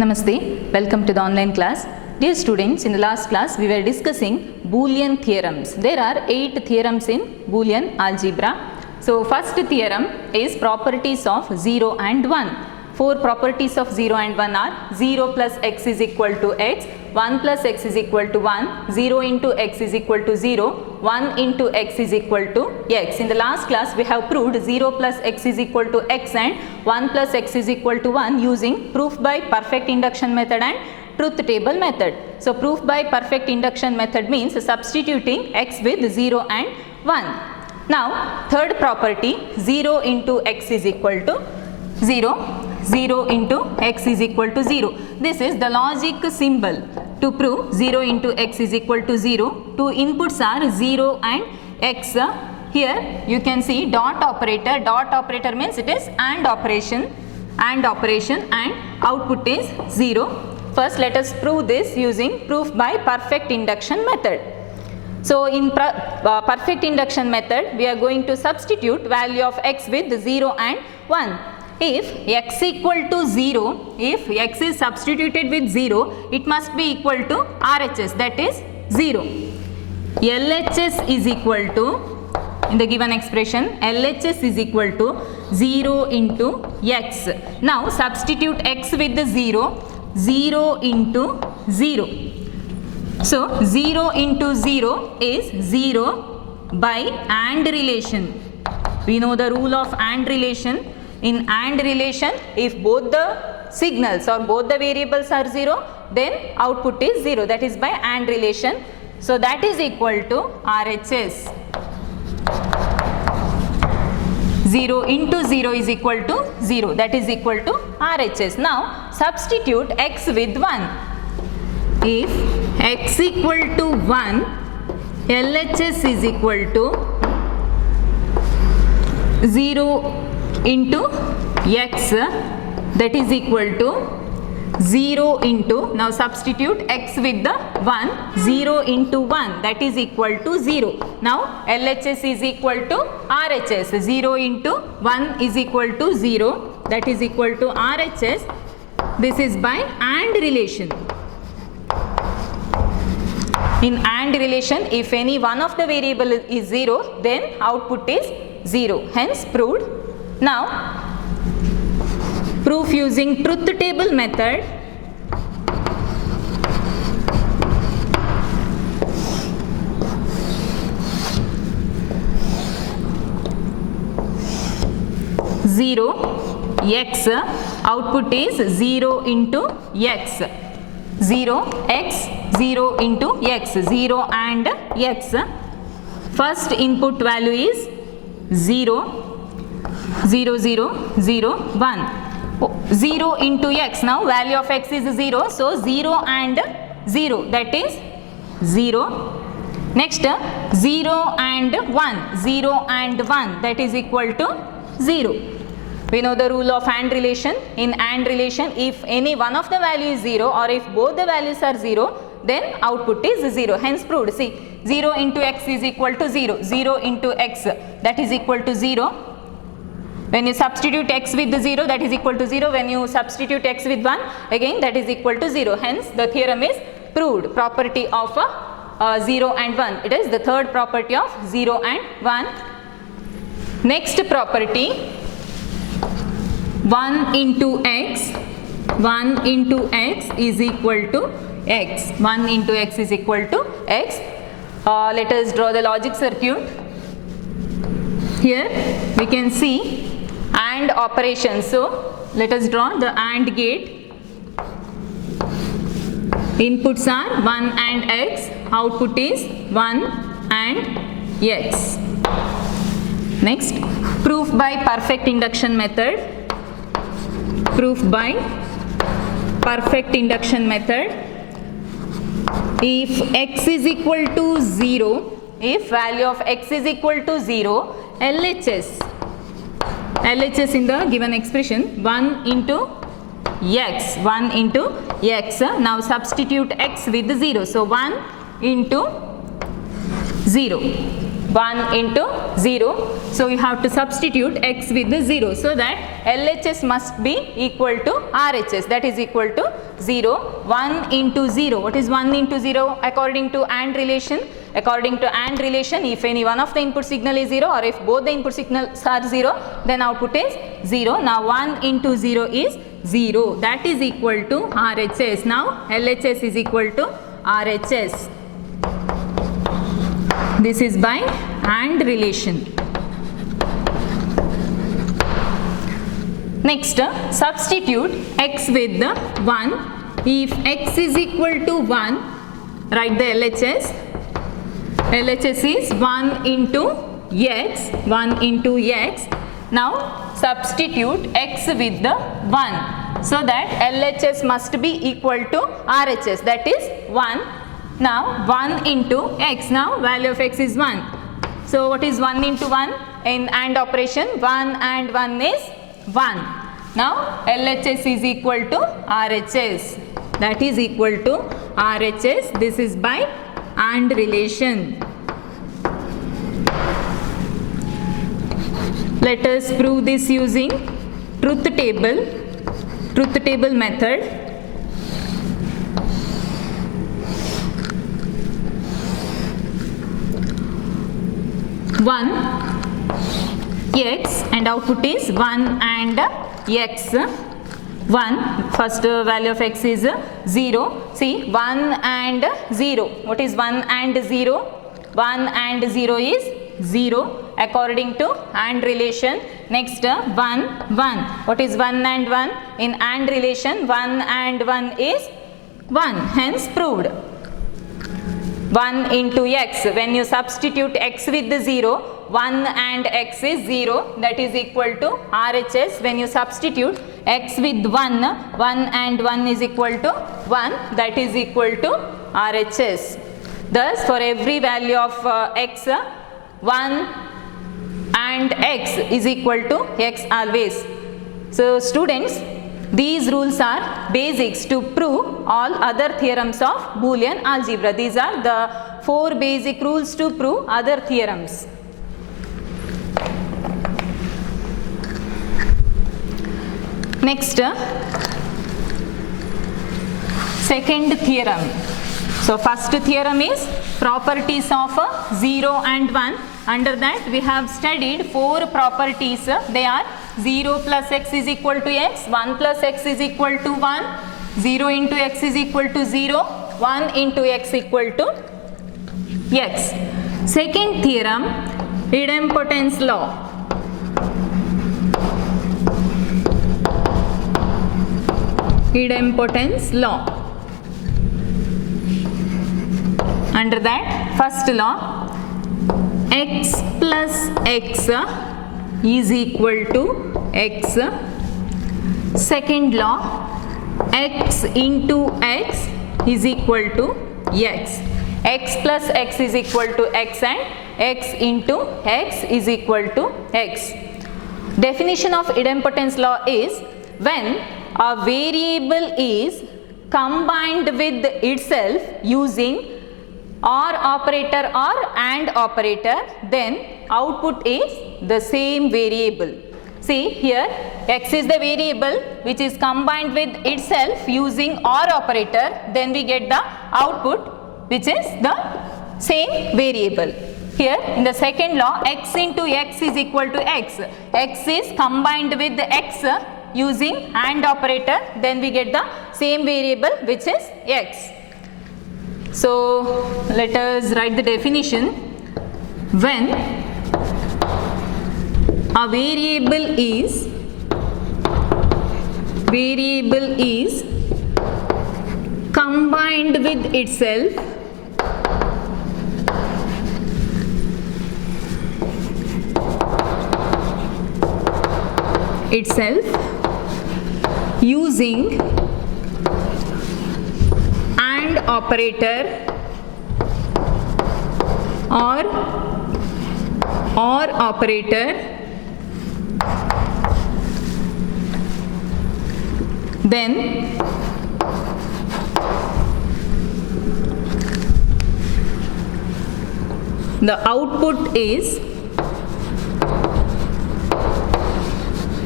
Namaste, welcome to the online class. Dear students, in the last class we were discussing Boolean theorems. There are 8 theorems in Boolean algebra. So first theorem is properties of 0 and 1. 4 properties of 0 and 1 are 0 plus x is equal to x, 1 plus x is equal to 1, 0 into x is equal to 0, 1 into x is equal to x. In the last class we have proved 0 plus x is equal to x and 1 plus x is equal to 1 using proof by perfect induction method and truth table method. So proof by perfect induction method means substituting x with 0 and 1. Now third property, 0 into x is equal to 0. 0 into x is equal to 0. This is the logic symbol to prove 0 into x is equal to 0. Two inputs are 0 and x. Here you can see dot operator. Dot operator means it is AND operation and output is 0. First let us prove this using proof by perfect induction method. So in perfect induction method we are going to substitute value of x with 0 and 1. If x equal to 0, if x is substituted with 0, it must be equal to RHS, that is 0. LHS is equal to, in the given expression, LHS is equal to 0 into x. Now substitute x with the 0, 0 into 0. So 0 into 0 is 0 by AND relation. We know the rule of AND relation. In AND relation, if both the signals or both the variables are 0, then output is 0. That is by AND relation. So that is equal to RHS. 0 into 0 is equal to 0. That is equal to RHS. Now substitute x with 1. If x equal to 1, LHS is equal to 0 into x, that is equal to 0 into, now substitute x with the 1, 0 into 1, that is equal to 0. Now LHS is equal to RHS, 0 into 1 is equal to 0, that is equal to RHS. This is by AND relation. In AND relation, if any one of the variable is 0, then output is 0, hence proved. Now proof using truth table method. Zero x, output is 0 into x. 0 x, 0 into x, 0 and x. First input value is 0. 0, 0, 0, 1. 0 into x. Now value of x is 0. So 0 and 0, that is 0. Next 0 and 1. 0 and 1, that is equal to 0. We know the rule of AND relation. In AND relation, if any one of the value is 0 or if both the values are 0, then output is 0. Hence proved. See, 0 into x is equal to 0. 0 into x, that is equal to 0. When you substitute x with the 0, that is equal to 0. When you substitute x with 1, again that is equal to 0. Hence the theorem is proved. Property of 0 and 1. It is the third property of 0 and 1. Next property, 1 into x. 1 into x is equal to x. 1 into x is equal to x. Let us draw the logic circuit. Here we can see AND operation. So let us draw the AND gate. Inputs are 1 and x, output is 1 and x. Next, proof by perfect induction method. Proof by perfect induction method. If x is equal to 0, if value of x is equal to 0, LHS in the given expression 1 into x, 1 into x. Now substitute x with 0. So 1 into 0, 1 into 0. So you have to substitute x with the 0, so that LHS must be equal to RHS, that is equal to 0. 1 into 0. What is 1 into 0 according to AND relation? According to AND relation, if any one of the input signal is 0 or if both the input signals are 0, then output is 0. Now 1 into 0 is 0, that is equal to RHS. Now LHS is equal to RHS. This is by AND relation. Next, substitute x with the 1. If x is equal to 1, write the LHS. LHS is 1 into x, 1 into x. Now substitute x with the 1, so that LHS must be equal to RHS, that is 1. Now 1 into x, now value of x is 1. So what is 1 into 1? In AND operation, 1 and 1 is 1. Now LHS is equal to RHS, that is equal to RHS. This is by AND relation. Let us prove this using truth table method. One x and output is 1 and x. 1, first value of x is 0. See, 1 and 0. What is 1 and 0? 1 and 0 is 0 according to AND relation. Next 1, 1. What is 1 and 1? In AND relation, 1 and 1 is 1. Hence proved. 1 into x. When you substitute x with the 0, 1 and x is 0, that is equal to RHS. When you substitute x with 1, 1 and 1 is equal to 1, that is equal to RHS. Thus, for every value of x, 1 and x is equal to x always. So students, these rules are basics to prove all other theorems of Boolean algebra. These are the 4 basic rules to prove other theorems. Next, second theorem. So first theorem is properties of 0 and 1. Under that we have studied 4 properties. They are 0 plus x is equal to x, 1 plus x is equal to 1, 0 into x is equal to 0, 1 into x equal to x. Second theorem, idempotence law. Idempotence law. Under that, first law, x plus x is equal to x. Second law, x into x is equal to x. X plus x is equal to x and x into x is equal to x. Definition of idempotence law is when a variable is combined with itself using OR operator or AND operator, then output is the same variable. See here, x is the variable which is combined with itself using OR operator, then we get the output which is the same variable. Here in the second law, x into x is equal to x. X is combined with x using AND operator, then we get the same variable which is x. So let us write the definition. When a variable is combined with itself using AND operator or OR operator, then the output is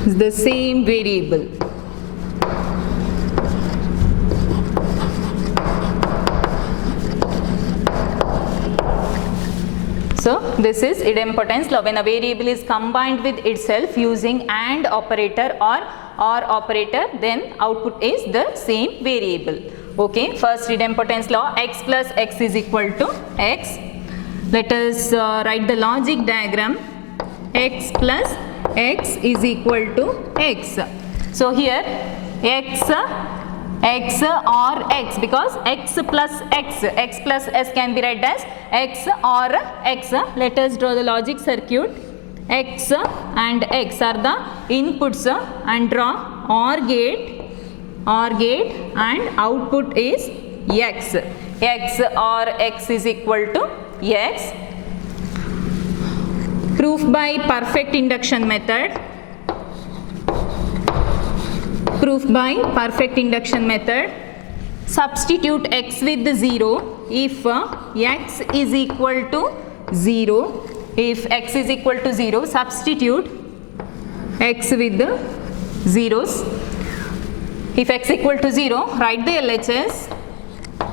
is the same variable. So this is idempotence law, when a variable is combined with itself using AND operator or OR operator, then output is the same variable. Okay, first idempotence law, x plus x is equal to x. Let us write the logic diagram. X plus x is equal to x. So here x or x, because x plus s can be read as x or x. Let us draw the logic circuit. X and x are the inputs and draw OR gate and output is x. X or x is equal to x. Proof by perfect induction method. Proof by perfect induction method. Substitute x with 0 if x is equal to 0. If x is equal to 0, substitute x with the zeros. If x equal to 0, write the LHS,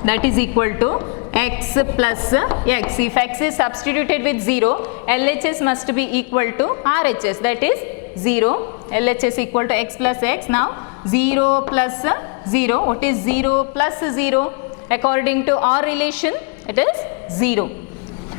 that is equal to x plus x. If x is substituted with 0, LHS must be equal to RHS, that is 0. LHS equal to x plus x. Now 0 plus 0, what is 0 plus 0? According to OR relation, it is 0.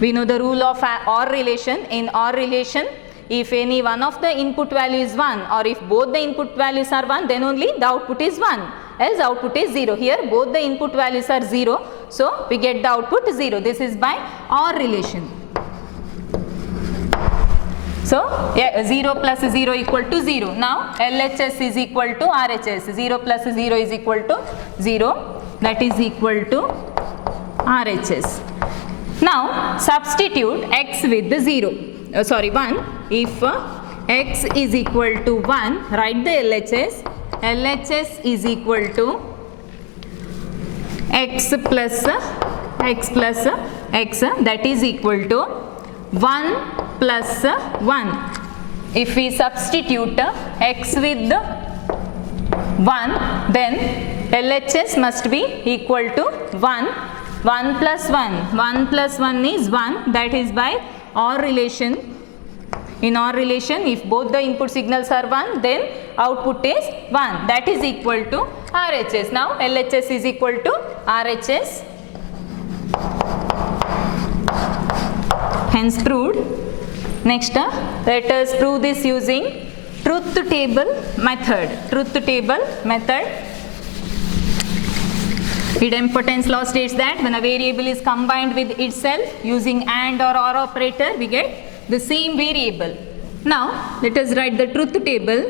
We know the rule of OR relation. In OR relation, if any one of the input value is 1 or if both the input values are 1, then only the output is 1, else output is 0. Here both the input values are 0, so we get the output 0. This is by OR relation. So 0 plus 0 equal to 0. Now LHS is equal to RHS. 0 plus 0 is equal to 0, that is equal to RHS. Now substitute x with the 1. If x is equal to 1, write the LHS. LHS is equal to x plus x, that is equal to 1 plus 1. If we substitute x with 1, then LHS must be equal to 1. 1 plus 1. 1 plus 1 is 1, that is by OR relation. In OR relation, if both the input signals are 1, then output is 1, that is equal to RHS. Now LHS is equal to RHS. Hence proved. Next, let us prove this using truth table method. Truth table method. Idempotence law states that when a variable is combined with itself using AND or OR operator, we get the same variable. Now let us write the truth table.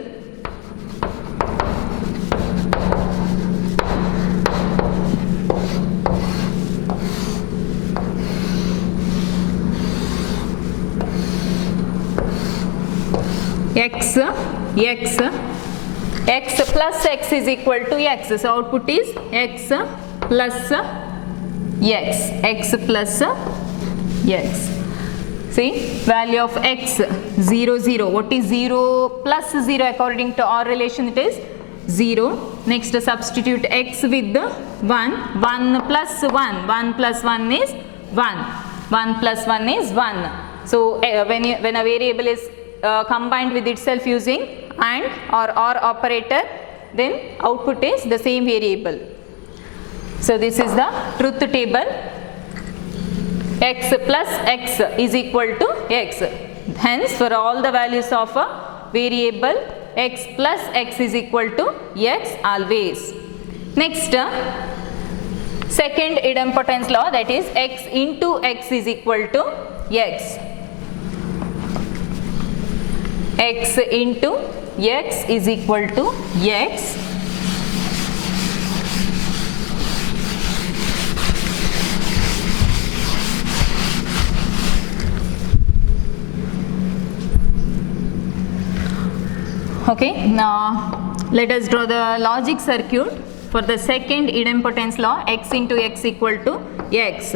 X plus x is equal to x. So output is x plus x. See, value of x 0 0. What is 0 plus 0? According to our relation, it is 0. Next, substitute x with the 1. 1 plus 1. 1 plus 1 is 1. 1 plus 1 is 1. So when a variable is combined with itself using AND or OR operator, then output is the same variable. So this is the truth table. X plus x is equal to x. Hence, for all the values of a variable, x plus x is equal to x always. Next, second idempotence law, that is x into x is equal to x. X into x is equal to x. Okay, now let us draw the logic circuit for the second idempotence law. X into x equal to x.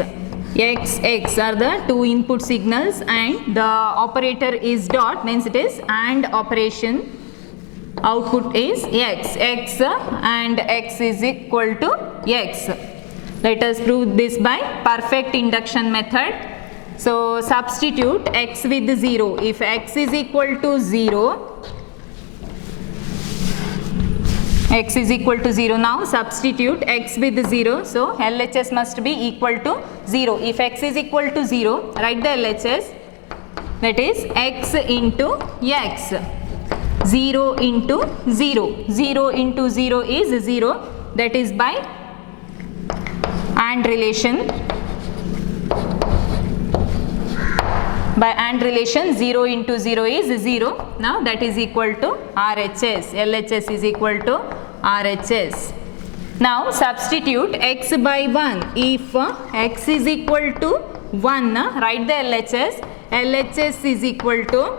X are the two input signals and the operator is dot, means it is AND operation. output is x and x is equal to x. Let us prove this by perfect induction method. So substitute x with 0. If x is equal to 0, x is equal to 0, now substitute x with 0. So LHS must be equal to 0. If x is equal to 0, write the LHS, that is x into x. 0 into 0. 0 into 0 is 0, that is by AND relation. By AND relation, 0 into 0 is 0. Now that is equal to RHS. LHS is equal to RHS. Now substitute x by 1. If x is equal to 1, write the LHS. LHS is equal to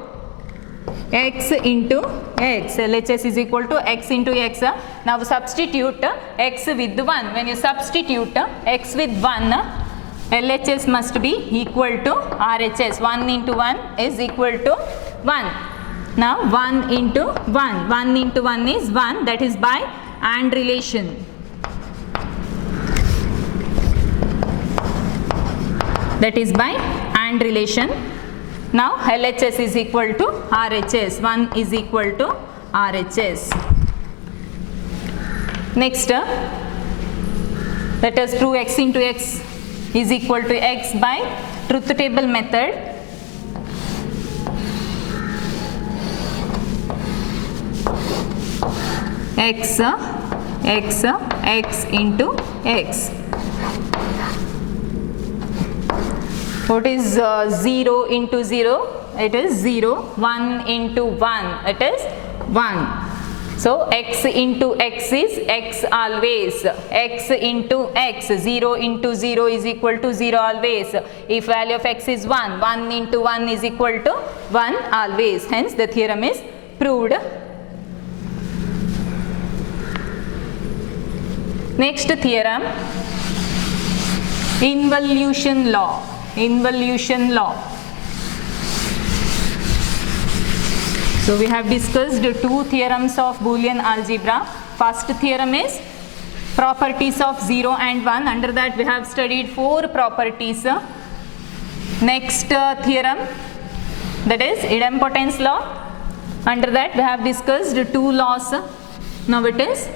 x into x. LHS is equal to x into x. Now substitute x with 1. When you substitute x with 1, LHS must be equal to RHS. 1 into 1 is equal to 1. Now 1 into 1. 1 into 1 is 1, that is by AND relation. That is by AND relation. Now LHS is equal to RHS. 1 is equal to RHS. Next, let us prove x into x is equal to x by truth table method. X into x. What is 0 into 0? It is 0. 1 into 1, it is 1. So x into x is x always. X into x, 0 into 0 is equal to 0 always. If value of x is 1, 1 into 1 is equal to 1 always. Hence the theorem is proved. Next theorem, involution law. Involution law. So we have discussed two theorems of Boolean algebra. First theorem is properties of 0 and 1. Under that we have studied 4 properties. Next theorem, that is idempotence law. Under that we have discussed 2 laws. Now it is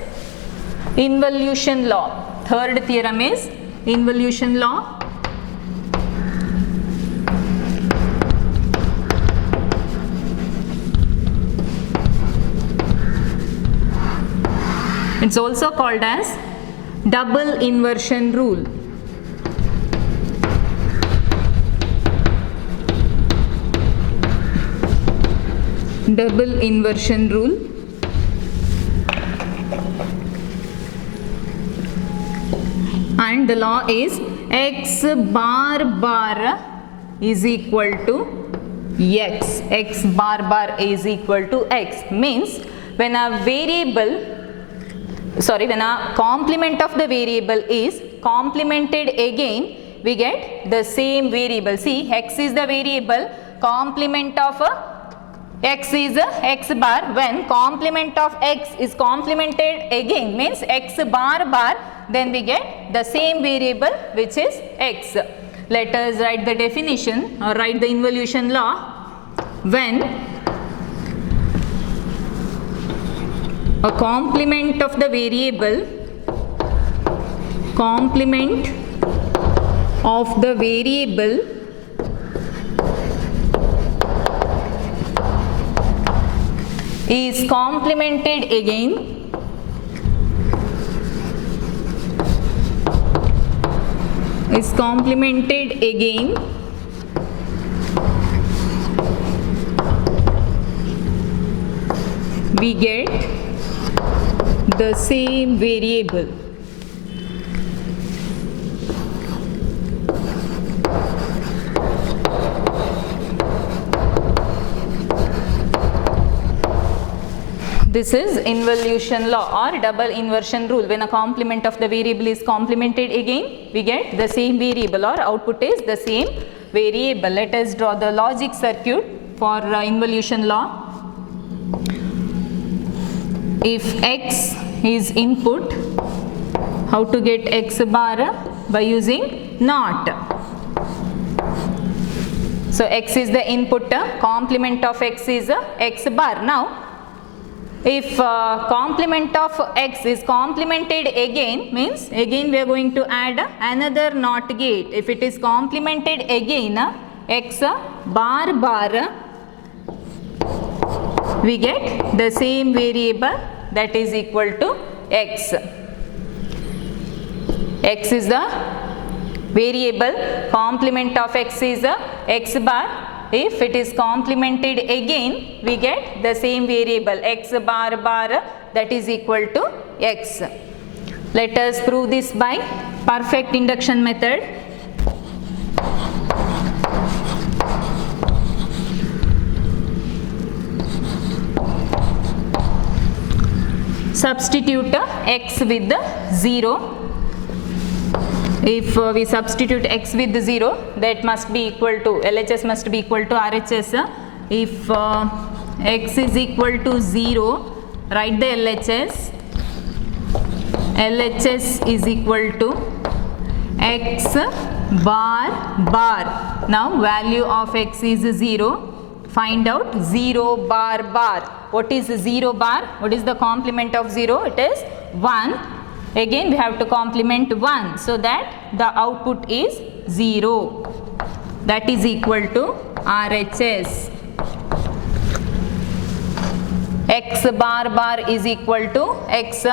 involution law. Third theorem is involution law. It's also called as double inversion rule. Double inversion rule. And the law is x bar bar is equal to x. X bar bar is equal to x. Means when a complement of the variable is complemented again, we get the same variable. See, x is the variable, complement of x is x bar. When complement of x is complemented again, means x bar bar, then we get the same variable which is x. Let us write the definition or write the involution law. When a complement of the variable, is complemented again, we get the same variable. This is involution law or double inversion rule. When a complement of the variable is complemented again, we get the same variable or output is the same variable. Let us draw the logic circuit for involution law. if x is input, how to get x bar? By using not. So x is the input, complement of x is x bar. Now if complement of x is complemented again, means again we are going to add another NOT gate. If it is complemented again, x bar bar, we get the same variable, that is equal to x. X is the variable, complement of x is x bar. If it is complemented again, we get the same variable x bar bar, that is equal to x. Let us prove this by perfect induction method. Substitute x with 0. If we substitute x with 0, that must be equal to, LHS must be equal to RHS. If x is equal to 0, write the LHS. LHS is equal to x bar bar. Now value of x is 0. Find out 0 bar bar. What is 0 bar? What is the complement of 0? It is 1. Again we have to complement 1, so that the output is 0. That is equal to RHS. X bar bar is equal to x.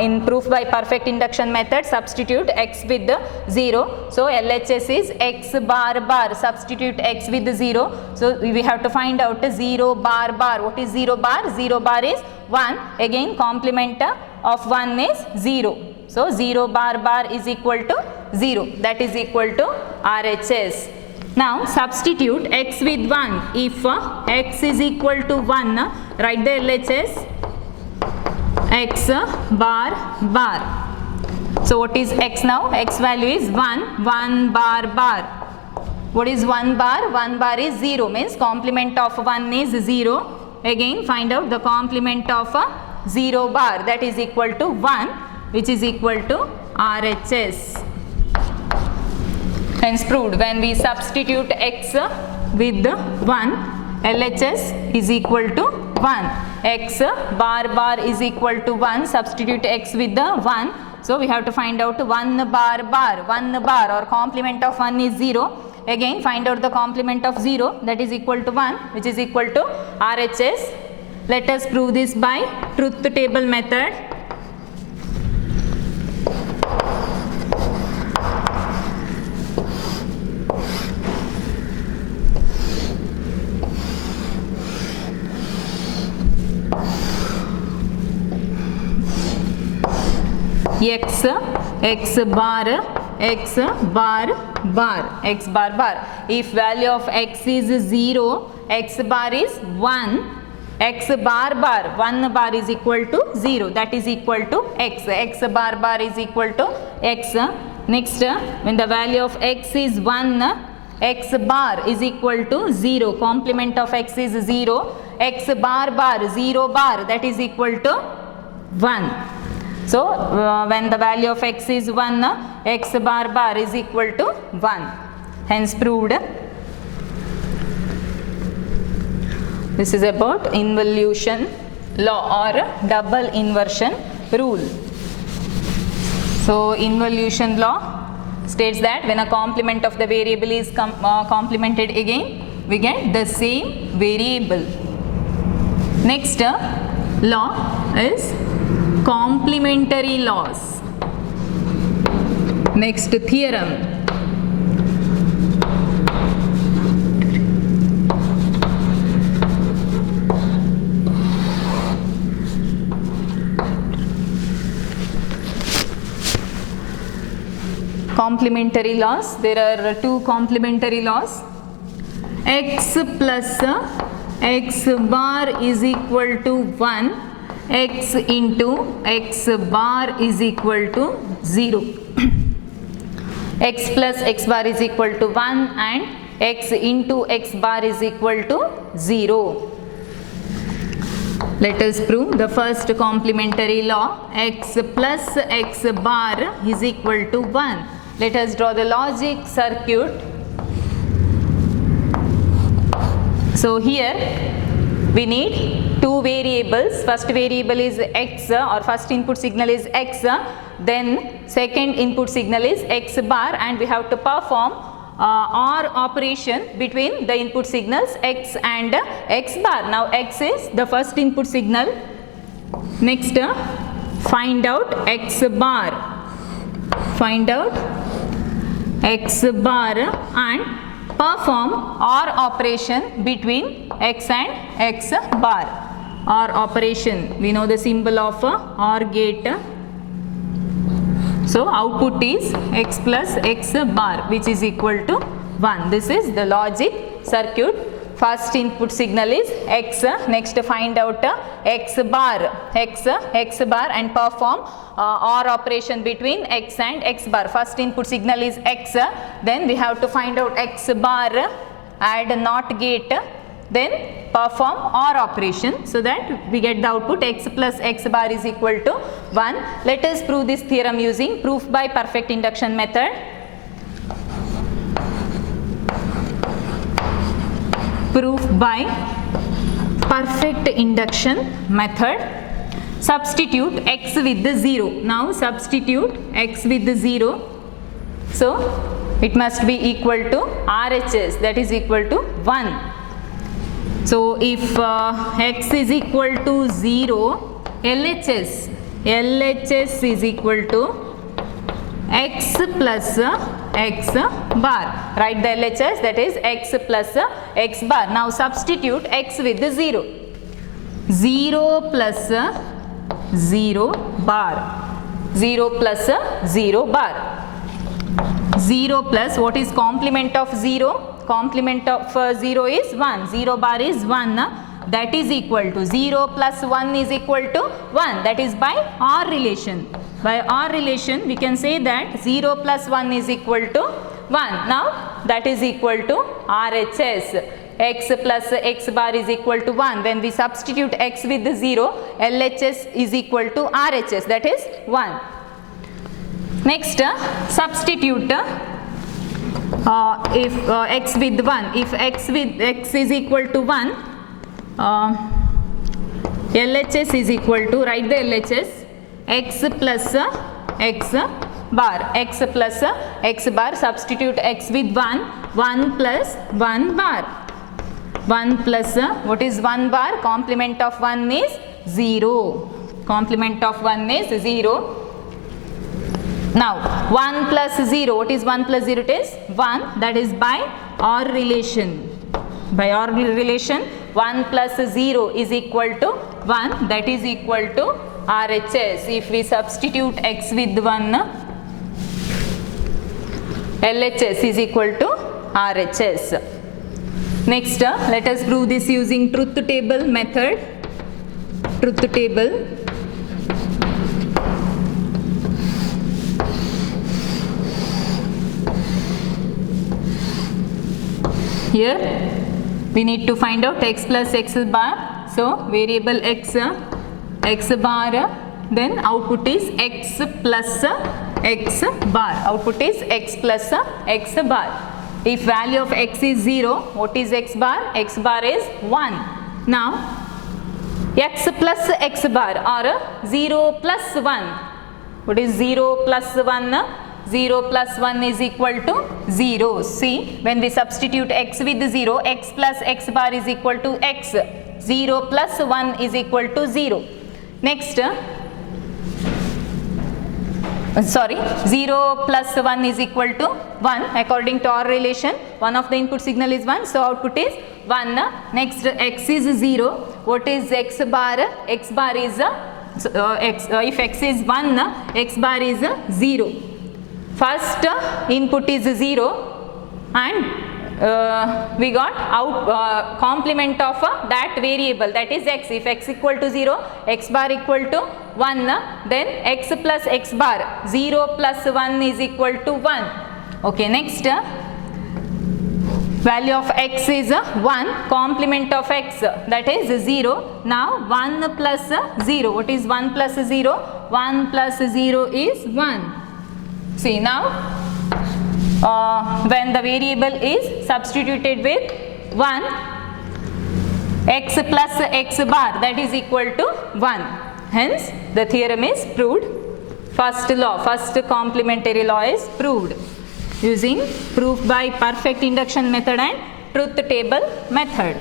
In proof by perfect induction method, substitute x with 0. So LHS is x bar bar. Substitute x with 0. So we have to find out 0 bar bar. What is 0 bar? 0 bar is 1. Again complement of 1 is 0. So 0 bar bar is equal to 0. That is equal to RHS. Now substitute x with 1. If x is equal to 1, write the LHS. X bar bar. So what is x now? X value is 1. 1 bar bar. What is 1 bar? 1 bar is 0, means complement of 1 is 0. Again find out the complement of 0 bar, that is equal to 1, which is equal to RHS. Hence proved, when we substitute x with 1, LHS is equal to 1. X bar bar is equal to 1. Substitute x with the 1. So we have to find out 1 bar bar. 1 bar or complement of 1 is 0. Again find out the complement of 0, that is equal to 1, which is equal to RHS. Let us prove this by truth table method. X bar bar, x bar bar. If value of x is 0, x bar is 1. X bar bar, 1 bar is equal to 0, that is equal to x. X bar bar is equal to x. Next, when the value of x is 1, x bar is equal to 0. Complement of x is 0. X bar bar, 0 bar, that is equal to 1. So when the value of x is 1, x bar bar is equal to 1. Hence proved. This is about involution law or double inversion rule. So involution law states that when a complement of the variable is complemented again, we get the same variable. Next law is complementary laws. Next theorem. Complementary laws. There are two complementary laws. X plus x bar is equal to 1. X into x bar is equal to 0. X plus x bar is equal to 1 and x into x bar is equal to 0. Let us prove the first complementary law. X plus x bar is equal to 1. Let us draw the logic circuit. So here we need two variables. First variable is x, or first input signal is x, then second input signal is x bar, and we have to perform OR operation between the input signals x and x bar. Now x is the first input signal. Next find out x bar. Find out x bar and perform OR operation between x and x bar. OR operation, we know the symbol of OR gate. So output is x plus x bar, which is equal to 1. This is the logic circuit. First input signal is x. Next find out x bar and perform OR operation between x and x bar. First input signal is x. Then we have to find out x bar, add NOT gate, then perform OR operation, so that we get the output x plus x bar is equal to 1. Let us prove this theorem using proof by perfect induction method. Proof by perfect induction method. Substitute x with the 0. Now substitute x with the 0. So it must be equal to RHS, that is equal to 1. So if x is equal to 0, LHS is equal to x plus x bar. Write the LHS, that is x plus x bar. Now substitute x with the 0. 0 plus 0 bar. 0 plus 0 bar. 0 plus, what is complement of 0? Complement of 0 is 1. 0 bar is 1. That is equal to 0 plus 1 is equal to 1. That is by OR relation. By OR relation we can say that 0 plus 1 is equal to 1. Now that is equal to RHS. X plus x bar is equal to 1. When we substitute x with the 0, LHS is equal to RHS, that is 1. Next substitute if x with 1, if x is equal to 1, LHS is equal to, write the LHS, x plus x bar. X plus x bar, substitute x with 1, 1 plus 1 bar. 1 plus, what is 1 bar? Complement of 1 is 0. Complement of 1 is 0. Now 1 plus 0, what is 1 plus 0? It is 1, that is by OR relation. By OR relation 1 plus 0 is equal to 1, that is equal to RHS. If we substitute x with 1, LHS is equal to RHS. Next let us prove this using truth table method. Truth table. Here we need to find out x plus x bar. So variable x bar, then output is x plus x bar. Output is x plus x bar. If value of x is 0, what is x bar? X bar is 1. Now x plus x bar, or 0 plus 1. What is 0 plus 1? 0 plus 1 is equal to 0. See, when we substitute x with 0, x plus x bar is equal to x. 0 plus 1 is equal to 0. Next, 0 plus 1 is equal to 1. According to our relation, one of the input signal is 1, so output is 1. Next, x is 0. What is x bar? X bar is if x is 1, x bar is 0. First input is 0, and we got out complement of that variable, that is x. If x equal to 0, x bar equal to 1, then x plus x bar, 0 plus 1 is equal to 1. Okay, next value of x is 1, complement of x that is 0. Now 1 plus 0, what is 1 plus 0? 1 plus 0 is 1. See now when the variable is substituted with 1, x plus x bar that is equal to 1. Hence the theorem is proved. First law, first complementary law is proved using proof by perfect induction method and truth table method.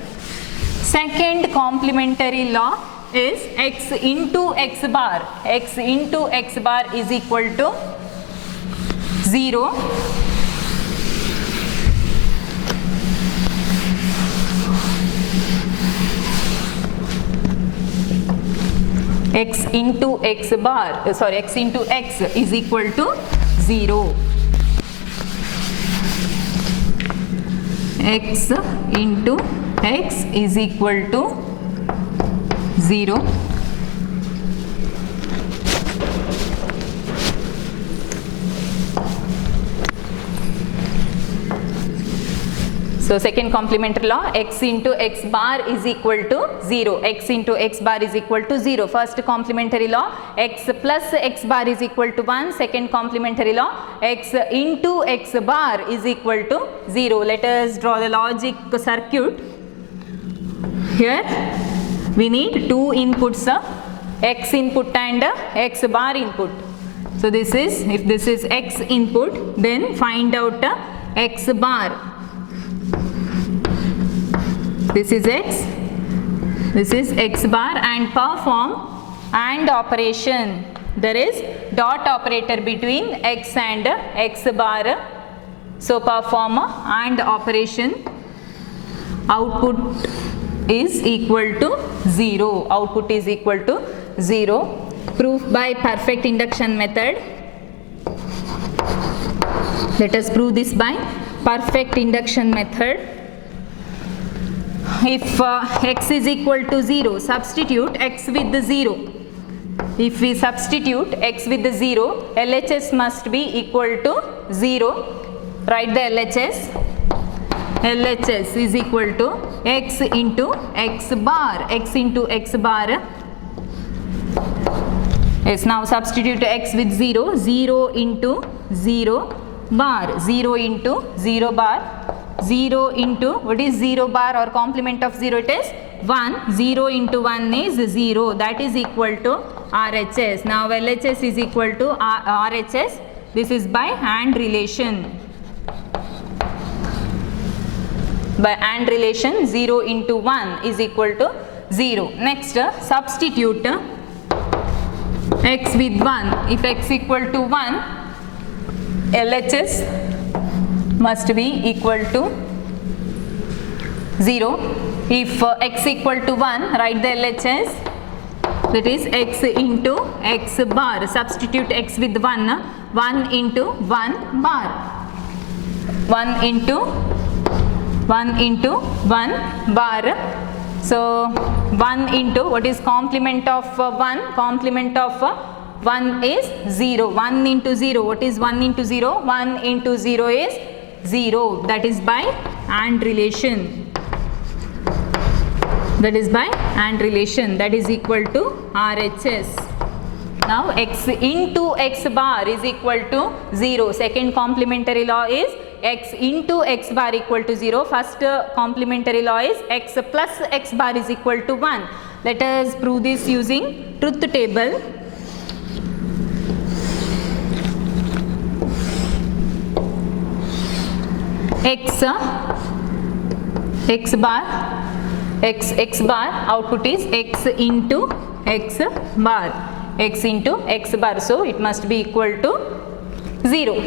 Second complementary law is x into x bar. X into x bar is equal to 0. X into x bar, x into x is equal to 0. X into x is equal to 0. So second complementary law, x into x bar is equal to 0. X into x bar is equal to 0. First complementary law, x plus x bar is equal to 1. Second complementary law, x into x bar is equal to 0. Let us draw the logic circuit. Here we need two inputs, x input and x bar input. So this is, if this is x input, then find out x bar. This is x bar, and perform AND operation. There is dot operator between x and x bar. So perform AND operation. Output is equal to 0. Output is equal to 0. Proof by perfect induction method. Let us prove this by perfect induction method. If x is equal to 0, substitute x with the 0. If we substitute x with the 0, LHS must be equal to 0. Write the LHS. LHS is equal to x into x bar. X into x bar. Yes, now substitute x with 0. 0 into 0 bar. 0 into 0 bar. 0 into, what is 0 bar or complement of 0? It is 1. 0 into 1 is 0. That is equal to RHS. Now LHS is equal to RHS. This is by AND relation. By AND relation, 0 into 1 is equal to 0. Next, substitute x with 1. If x equal to 1, LHS must be equal to 0. If x equal to 1, write the LHS. That is x into x bar. Substitute x with 1. 1 into 1 bar. 1 into 1 bar. So 1 into, what is complement of 1? Complement of 1 is 0. 1 into 0. What is 1 into 0? 1 into 0 is 0. That is by AND relation. That is by AND relation. That is equal to RHS. Now x into x bar is equal to 0. Second complementary law is x into x bar equal to 0. First complementary law is x plus x bar is equal to 1. Let us prove this using truth table. X bar output is x into x bar. X into x bar. So it must be equal to 0.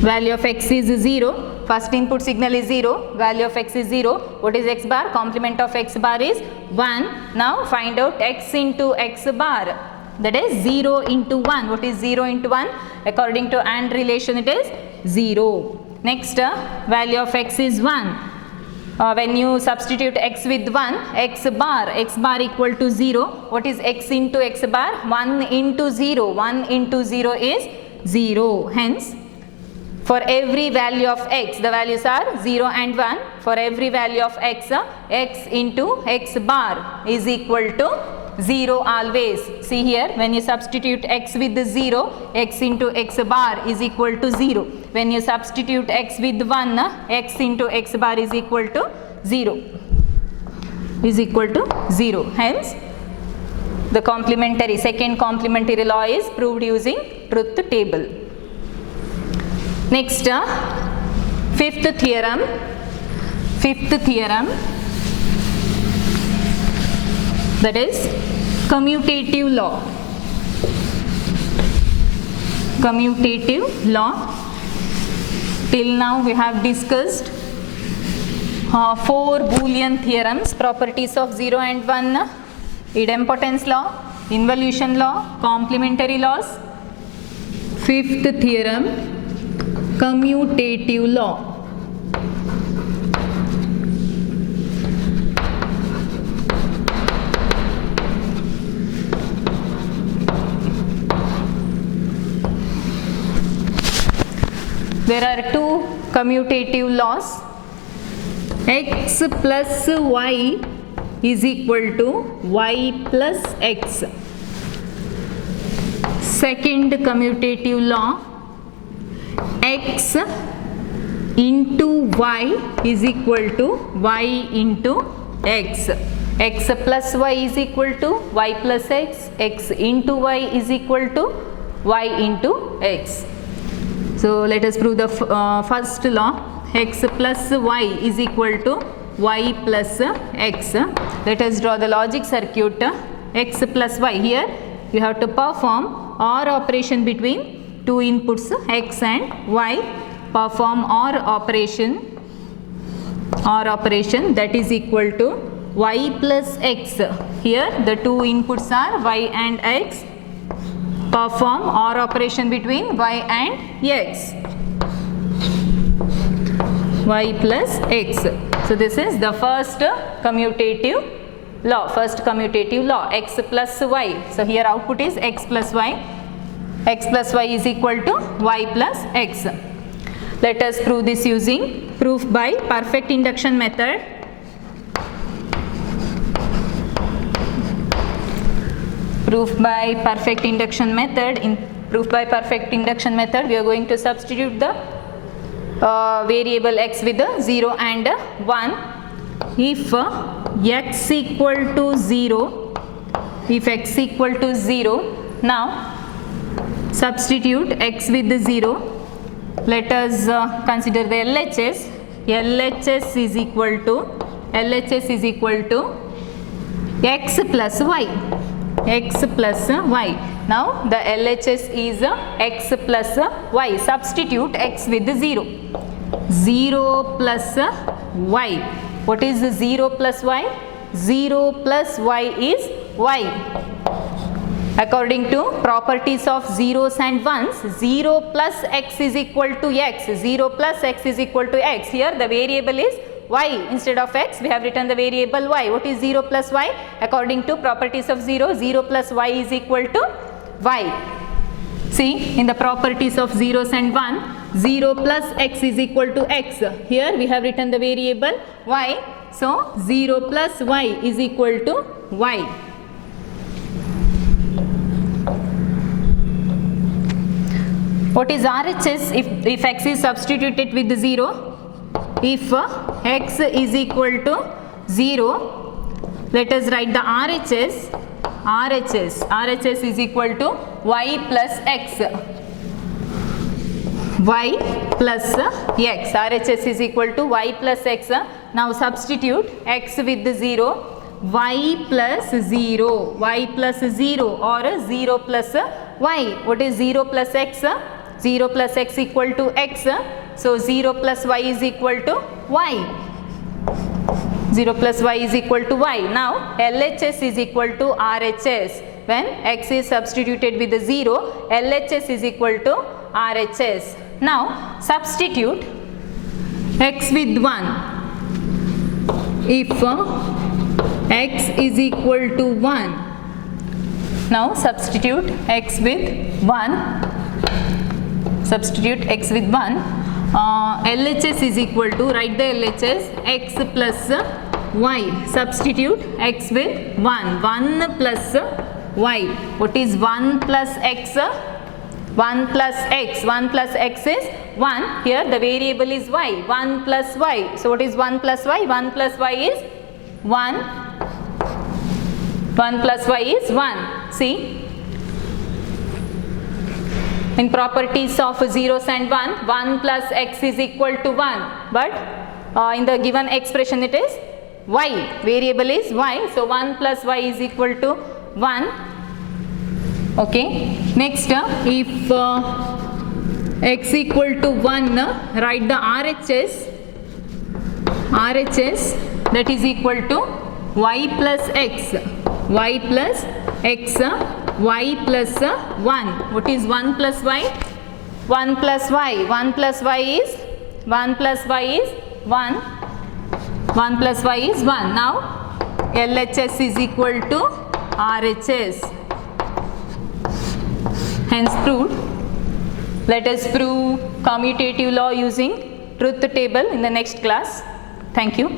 Value of x is 0. First input signal is 0. Value of x is 0. What is x bar? Complement of x bar is 1. Now find out x into x bar. That is 0 into 1. What is 0 into 1? According to AND relation, it is 0. Next, value of x is 1. When you substitute x with 1, x bar equal to 0. What is x into x bar? 1 into 0. 1 into 0 is 0. Hence, For every value of x, the values are 0 and 1. For every value of x, x into x bar is equal to 0 always. See here, when you substitute x with the 0, x into x bar is equal to 0. When you substitute x with 1, x into x bar is equal to 0. Is equal to 0. Hence, the second complementary law is proved using truth table. Next, fifth theorem. That is commutative law. Till now we have discussed 4 Boolean theorems, properties of 0 and 1, idempotence law, involution law, complementary laws. Fifth theorem, commutative law. There are 2 commutative laws. X plus y is equal to y plus x. Second commutative law, x into y is equal to y into x. X plus y is equal to y plus x. X into y is equal to y into x. So let us prove the first law. X plus y is equal to y plus x. Let us draw the logic circuit. X plus y. Here you have to perform OR operation between 2 inputs x and y. Perform OR operation that is equal to y plus x. Here the 2 inputs are y and x. Perform OR operation between y and x. Y plus x. So this is the first commutative law. X plus y. So here output is x plus y. X plus y is equal to y plus x. Let us prove this using proof by perfect induction method. Proof by perfect induction method. In proof by perfect induction method, we are going to substitute the variable x with a 0 and 1. If x equal to 0, now substitute x with the 0. Let us consider the LHS. LHS is equal to x plus y. Now the LHS is x plus y. Substitute x with 0. 0 plus y. What is 0 plus y? 0 plus y is y. According to properties of zeros and ones, 0 plus x is equal to x. 0 plus x is equal to x. Here the variable is y. Instead of x, we have written the variable y. What is 0 plus y? According to properties of 0, 0 plus y is equal to y. See, in the properties of zeros and 1, 0 plus x is equal to x. Here we have written the variable y. So 0 plus y is equal to y. What is RHS if x is substituted with 0? If x is equal to 0, let us write the RHS. RHS is equal to y plus x. Y plus x. RHS is equal to y plus x. Now substitute x with the 0. Y plus 0. Y plus 0 or 0 plus y. What is 0 plus x? 0 plus x equal to x. So 0 plus y is equal to y. 0 plus y is equal to y. Now LHS is equal to RHS. When x is substituted with the 0, LHS is equal to RHS. Now substitute x with 1. If x is equal to 1, now substitute x with 1. substitute x with 1. LHS is equal to, write the LHS, x plus y, substitute x with 1, 1 plus y. What is 1 plus x? 1 plus x, 1 plus x is 1, here the variable is y, 1 plus y. So what is 1 plus y? 1 plus y is 1, 1 plus y is 1. See, in properties of zeros and 1, 1 plus x is equal to 1, but in the given expression it is y, variable is y, so 1 plus y is equal to 1. Okay, next if x equal to 1, write the RHS, that is equal to y plus x, y plus x, y plus 1. What is 1 plus y? 1 plus y, 1 plus y is 1 plus y is 1, 1 plus y is 1. Now LHS is equal to RHS, hence proved. Let us prove commutative law using truth table in the next class. Thank you.